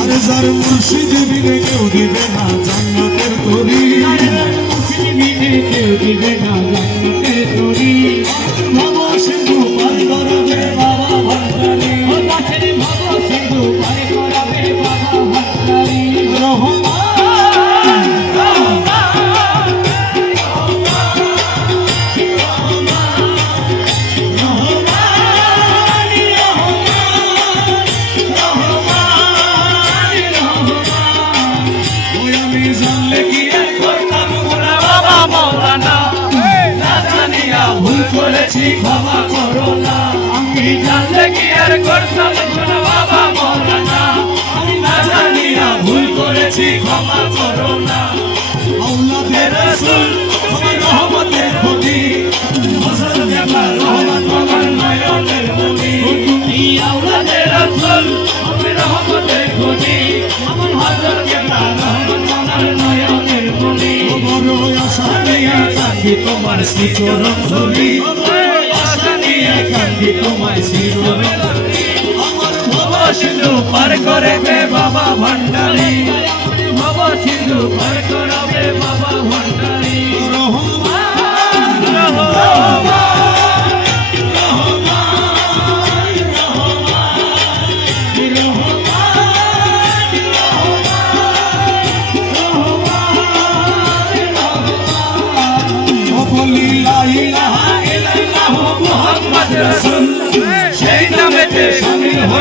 আর যার মুর্শিদ বিনে কেউ দিবে না জান্নাতের তরি। মুসলিমিনে কেউ দিবে না জান্নাতের তরি। করেছি ক্ষমা করো না। আমি জানলে কি আর করতাম? না বাবা মৌলানা আমি না জানিয়া ভুল করেছি ক্ষমা করো না। আউলাদের রাসূল তোমার রহমতের খনি ফসল ব্যাপার রহমান বাবার নয়নের মনি তুমি আওলাদের রাসূল আমি রহমতের খনি আমার হাজার ব্যাপার রহমান বাবার নয়নের মনি বড় আশা নিয়ে কান্দি তোমার শ্রীচরণ ধরি আশা নিয়ে তোমায় শ্রীচরণ আমার ভব সিন্ধু পার করে বাবা ভান্ডারি।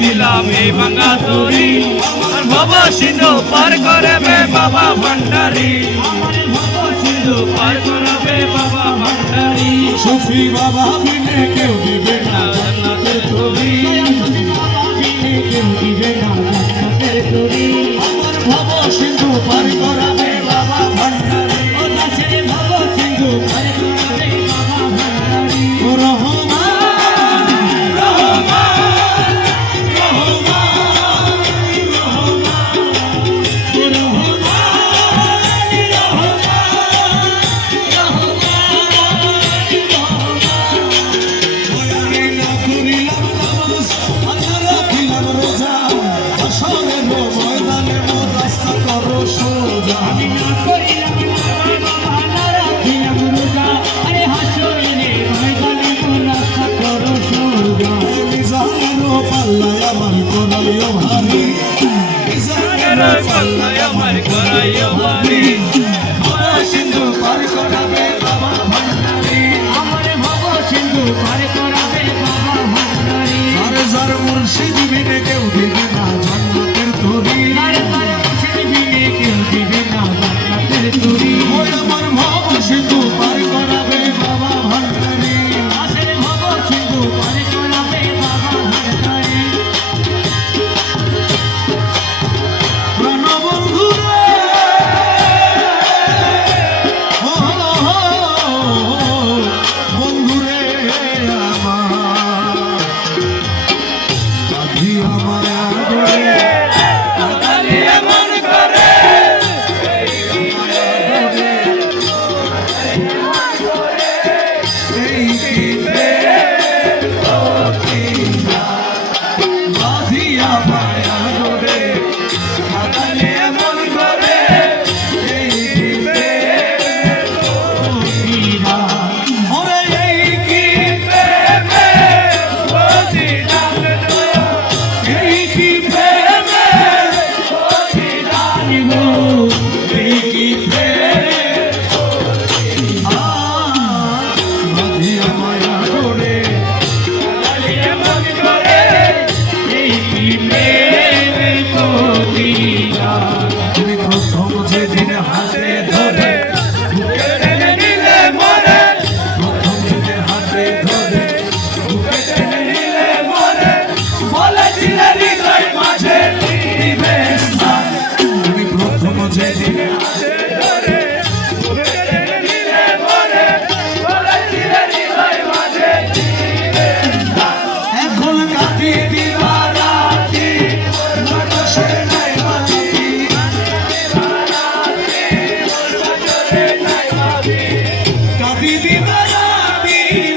দিলাম এই ভাঙা তরি আমার বাবা সিন্ধু পার করবে বাবা ভান্ডারি পার করবে বাবা ভান্ডারি সফি বাবা বিনে কেউ দিবে সিন্ধু পার করাবে বাবা ভান্ডারি We are dia vai